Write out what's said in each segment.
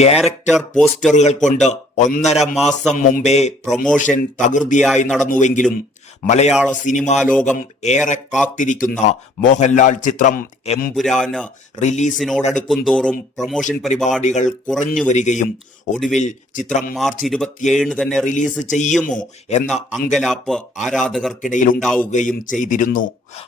Character പോസ്റ്ററുകൾ കൊണ്ട് 1.5 മാസം മുമ്പേ പ്രൊമോഷൻ തകൃതിയായി നടന്നുവെങ്കിലും മലയാള സിനിമാ ലോകം ഏറെ കാത്തിരിക്കുന്ന മോഹൻലാൽ ചിത്രം എമ്പുരാന് റിലീസിനോടടുക്കും തോറും പ്രൊമോഷൻ പരിപാടികൾ കുറഞ്ഞു വരികയും ഒടുവിൽ ചിത്രം മാർച്ച് 27 തന്നെ റിലീസ് ചെയ്യുമോ എന്ന അങ്കലാപ്പ് ആരാധകർക്കിടയിൽ ഉണ്ടാവുകയും ചെയ്തിരുന്നു.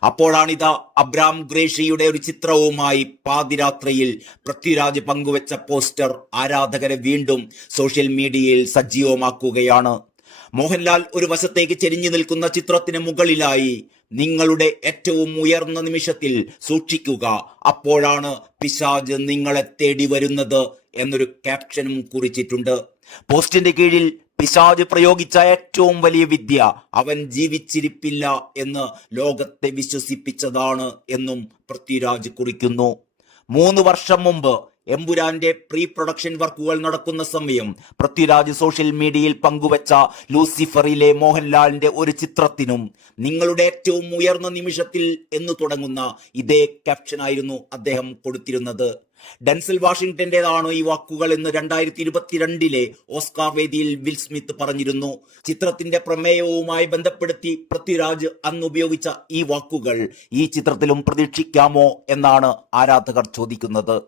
അപ്പോഴാണിതാ അബ്രാം ഖുറേഷിയുടെ ഒരു ചിത്രവുമായി പാതിരാത്രിയിൽ പൃഥ്വിരാജ് പങ്കുവച്ച പോസ്റ്റർ ആരാധകരെ വീണ്ടും സോഷ്യൽ മീഡിയയിൽ സജീവമാക്കുകയാണ്. മോഹൻലാൽ ഒരു വശത്തേക്ക് ചെരിഞ്ഞു നിൽക്കുന്ന ചിത്രത്തിന് മുകളിലായി നിങ്ങളുടെ ഏറ്റവും ഉയർന്ന നിമിഷത്തിൽ സൂക്ഷിക്കുക, അപ്പോഴാണ് പിശാച് നിങ്ങളെ തേടി വരുന്നത് എന്നൊരു ക്യാപ്ഷനും കുറിച്ചിട്ടുണ്ട്. പോസ്റ്റിന്റെ കീഴിൽ പിശാച് പ്രയോഗിച്ച ഏറ്റവും വലിയ വിദ്യ അവൻ ജീവിച്ചിരിപ്പില്ല എന്ന് ലോകത്തെ വിശ്വസിപ്പിച്ചതാണ് എന്നും പൃഥ്വിരാജ് കുറിക്കുന്നു. 3 വർഷം മുമ്പ് എമ്പുരാന്റെ പ്രീ പ്രൊഡക്ഷൻ വർക്കുകൾ നടക്കുന്ന സമയം പൃഥ്വിരാജ് സോഷ്യൽ മീഡിയയിൽ പങ്കുവച്ച ലൂസിഫറിലെ മോഹൻലാലിന്റെ ഒരു ചിത്രത്തിനും നിങ്ങളുടെ ഏറ്റവും ഉയർന്ന നിമിഷത്തിൽ എന്ന് തുടങ്ങുന്ന ഇതേ ക്യാപ്ഷനായിരുന്നു അദ്ദേഹം കൊടുത്തിരുന്നത്. ഡെൻസൽ വാഷിംഗ്ടന്റേതാണ് ഈ വാക്കുകൾ എന്ന് 2022 ഓസ്കാർ വേദിയിൽ വിൽ സ്മിത്ത് പറഞ്ഞിരുന്നു. ചിത്രത്തിന്റെ പ്രമേയവുമായി ബന്ധപ്പെടുത്തി പൃഥ്വിരാജ് അന്ന് ഉപയോഗിച്ച ഈ വാക്കുകൾ ഈ ചിത്രത്തിലും പ്രതീക്ഷിക്കാമോ എന്നാണ് ആരാധകർ ചോദിക്കുന്നത്.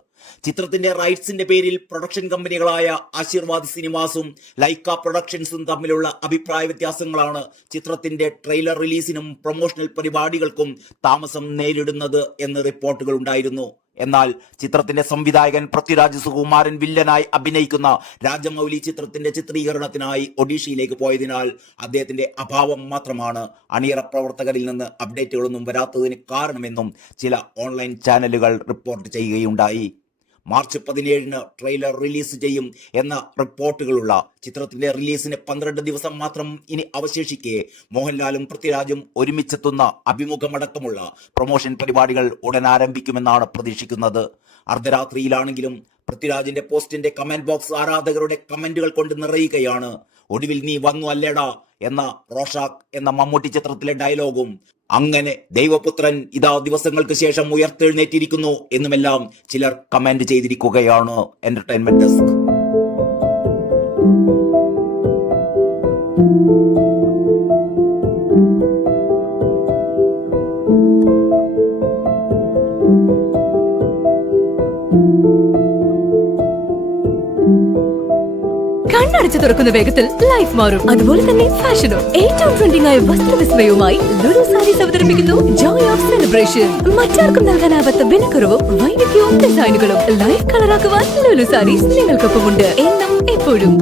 ചിത്രത്തിന്റെ റൈറ്റ്സിന്റെ പേരിൽ പ്രൊഡക്ഷൻ കമ്പനികളായ ആശീർവാദ് സിനിമാസും ലൈക്ക പ്രൊഡക്ഷൻസും തമ്മിലുള്ള അഭിപ്രായ വ്യത്യാസങ്ങളാണ് ചിത്രത്തിന്റെ ട്രെയിലർ റിലീസിനും പ്രൊമോഷണൽ പരിപാടികൾക്കും താമസം നേരിടുന്നത് എന്ന് റിപ്പോർട്ടുകൾ ഉണ്ടായിരുന്നു. എന്നാൽ ചിത്രത്തിന്റെ സംവിധായകൻ പൃഥ്വിരാജ് സുകുമാരൻ വില്ലനായി അഭിനയിക്കുന്ന രാജമൗലി ചിത്രത്തിന്റെ ചിത്രീകരണത്തിനായി ഒഡീഷയിലേക്ക് പോയതിനാൽ അദ്ദേഹത്തിന്റെ അഭാവം മാത്രമാണ് അണിയറ പ്രവർത്തകരിൽ നിന്ന് അപ്ഡേറ്റുകളൊന്നും വരാത്തതിന് കാരണമെന്നും ചില ഓൺലൈൻ ചാനലുകൾ റിപ്പോർട്ട് ചെയ്യുകയുണ്ടായി. മാർച്ച് 17 ട്രെയിലർ റിലീസ് ചെയ്യും എന്ന റിപ്പോർട്ടുകളുള്ള ചിത്രത്തിന്റെ റിലീസിന് 12 ദിവസം മാത്രം ഇനി അവശേഷിക്കെ മോഹൻലാലും പൃഥ്വിരാജും ഒരുമിച്ചെത്തുന്ന അഭിമുഖമടക്കമുള്ള പ്രൊമോഷൻ പരിപാടികൾ ഉടൻ ആരംഭിക്കുമെന്നാണ് പ്രതീക്ഷിക്കുന്നത്. അർദ്ധരാത്രിയിലാണെങ്കിലും പൃഥ്വിരാജിന്റെ പോസ്റ്റിന്റെ കമന്റ് ബോക്സ് ആരാധകരുടെ കമന്റുകൾ കൊണ്ട് നിറയുകയാണ്. ഒടുവിൽ നീ വന്നു അല്ലേടാ എന്ന റോഷാക്ക് എന്ന മമ്മൂട്ടി ചിത്രത്തിലെ ഡയലോഗും അങ്ങനെ ദൈവപുത്രൻ ഇതാ ദിവസങ്ങൾക്ക് ശേഷം ഉയർത്തെഴുന്നേറ്റിരിക്കുന്നു എന്നുമെല്ലാം ചിലർ കമന്റ് ചെയ്തിരിക്കുകയാണ്. Entertainment desk. കണ്ണടച്ചു തുറക്കുന്ന വേഗത്തിൽ ലൈഫ് മാറും. അതുപോലെ തന്നെ ഫാഷനും ഏറ്റവും ട്രെൻഡിംഗ് ആയ വസ്ത്രവിസ്മയവുമായി ലുലു സാരീസ് അവതരിപ്പിക്കുന്നു ജോയ് ഓഫ് സെലിബ്രേഷൻ. മറ്റാർക്കും നൽകാനാവാത്ത വിലക്കുറവും വൈവിധ്യവും ഡിസൈനുകളും ലൈഫ് കളറാക്കുവാൻ ലുലു സാരീസ് നിങ്ങൾക്കൊപ്പമുണ്ട് എന്നും എപ്പോഴും.